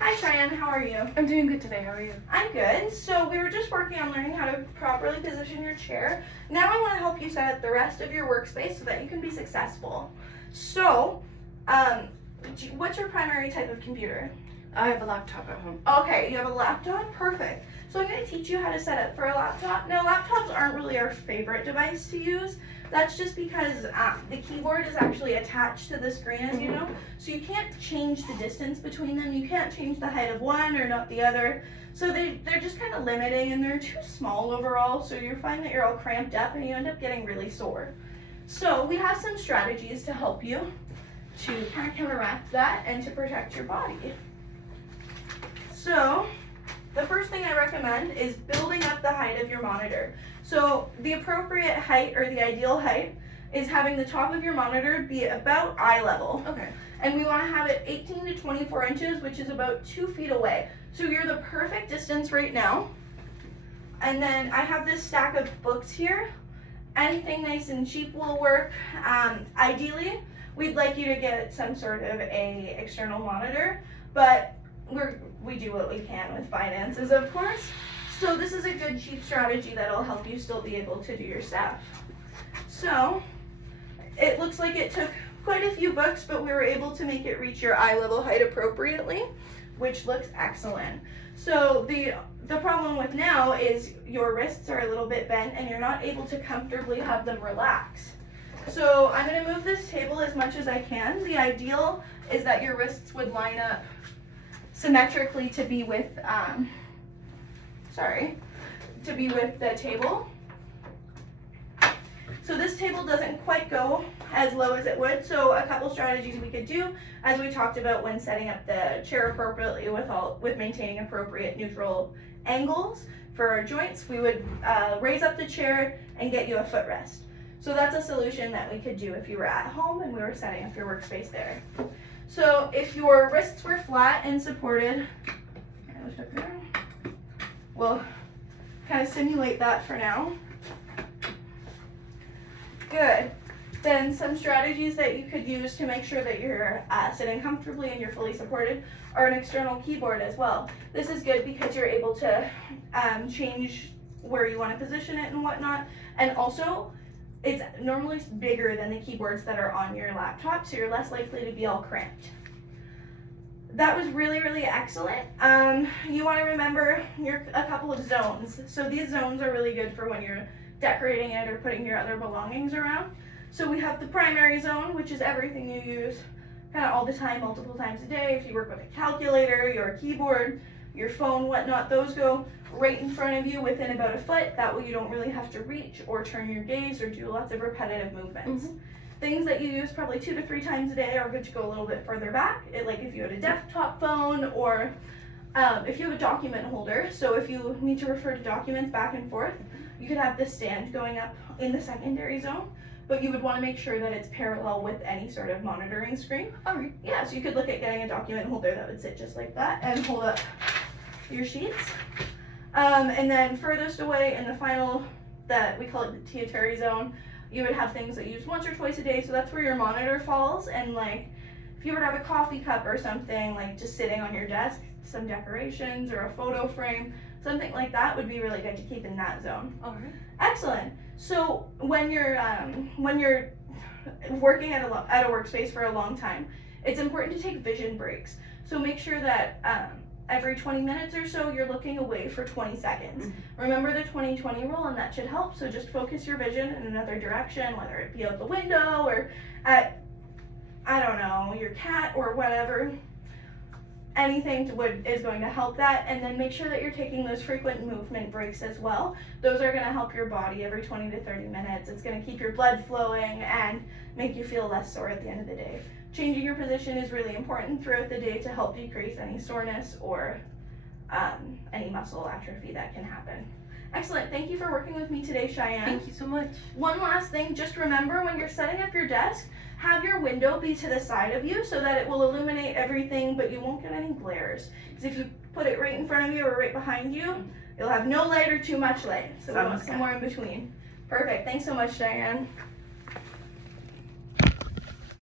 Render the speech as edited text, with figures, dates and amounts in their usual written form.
Hi Cheyenne, how are you? I'm doing good today. How are you? I'm good. So we were just working on learning how to properly position your chair. Now I want to help you set up the rest of your workspace so that you can be successful. So, what's your primary type of computer? I have a laptop at home. Okay, you have a laptop? Perfect. So I'm going to teach you how to set up for a laptop. Now laptops aren't really our favorite device to use. That's just because the keyboard is actually attached to the screen, as you know. So you can't change the distance between them. You can't change the height of one or not the other. So they're just kind of limiting, and they're too small overall. So you find that you're all cramped up and you end up getting really sore. So we have some strategies to help you to kind of counteract that and to protect your body. So the first thing I recommend is building up the height of your monitor. So the appropriate height, or the ideal height, is having the top of your monitor be about eye level. Okay. And we want to have it 18 to 24 inches, which is about 2 feet away. So you're the perfect distance right now. And then I have this stack of books here. Anything nice and cheap will work. Ideally, we'd like you to get some sort of a external monitor, but we do what we can with finances, of course. So this is a good cheap strategy that'll help you still be able to do your stuff. So it looks like it took quite a few books, but we were able to make it reach your eye level height appropriately, which looks excellent. So the problem with now is your wrists are a little bit bent and you're not able to comfortably have them relax. So I'm going to move this table as much as I can. The ideal is that your wrists would line up symmetrically to be with the table. So this table doesn't quite go as low as it would, so a couple strategies we could do, as we talked about when setting up the chair appropriately with maintaining appropriate neutral angles for our joints, we would raise up the chair and get you a footrest. So that's a solution that we could do if you were at home and we were setting up your workspace there. So if your wrists were flat and supported, we'll kind of simulate that for now. Good. Then some strategies that you could use to make sure that you're sitting comfortably and you're fully supported are an external keyboard as well. This is good because you're able to change where you want to position it and whatnot, and also it's normally bigger than the keyboards that are on your laptop, so you're less likely to be all cramped. That was really, really excellent. You want to remember a couple of zones. So these zones are really good for when you're decorating it or putting your other belongings around. So we have the primary zone, which is everything you use kind of all the time, multiple times a day. If you work with a calculator, your keyboard, your phone, whatnot, those go right in front of you within about a foot. That way you don't really have to reach or turn your gaze or do lots of repetitive movements. Things that you use probably 2 to 3 times a day are good to go a little bit further back. Like if you had a desktop phone, or if you have a document holder. So if you need to refer to documents back and forth, you could have this stand going up in the secondary zone, but you would want to make sure that it's parallel with any sort of monitoring screen. All right. Yeah, so you could look at getting a document holder that would sit just like that and hold up your sheets. And then furthest away in the final, we call it the Teoteri zone, you would have things that you use once or twice a day, so that's where your monitor falls. And like if you were to have a coffee cup or something like just sitting on your desk, some decorations or a photo frame, something like that would be really good to keep in that zone. All right. Excellent. So when you're working at a workspace for a long time, it's important to take vision breaks. So make sure that every 20 minutes or so you're looking away for 20 seconds. Remember the 20-20 rule, and that should help. So just focus your vision in another direction, whether it be out the window or at, I don't know, your cat or whatever. Anything is going to help that. And then make sure that you're taking those frequent movement breaks as well. Those are going to help your body every 20 to 30 minutes. It's going to keep your blood flowing and make you feel less sore at the end of the day. Changing your position is really important throughout the day to help decrease any soreness or any muscle atrophy that can happen. Excellent. Thank you for working with me today, Cheyenne. Thank you so much. One last thing, just remember when you're setting up your desk, have your window be to the side of you so that it will illuminate everything, but you won't get any glares. Because if you put it right in front of you or right behind you, you'll have no light or too much light. So we want somewhere in between. Perfect. Thanks so much, Cheyenne.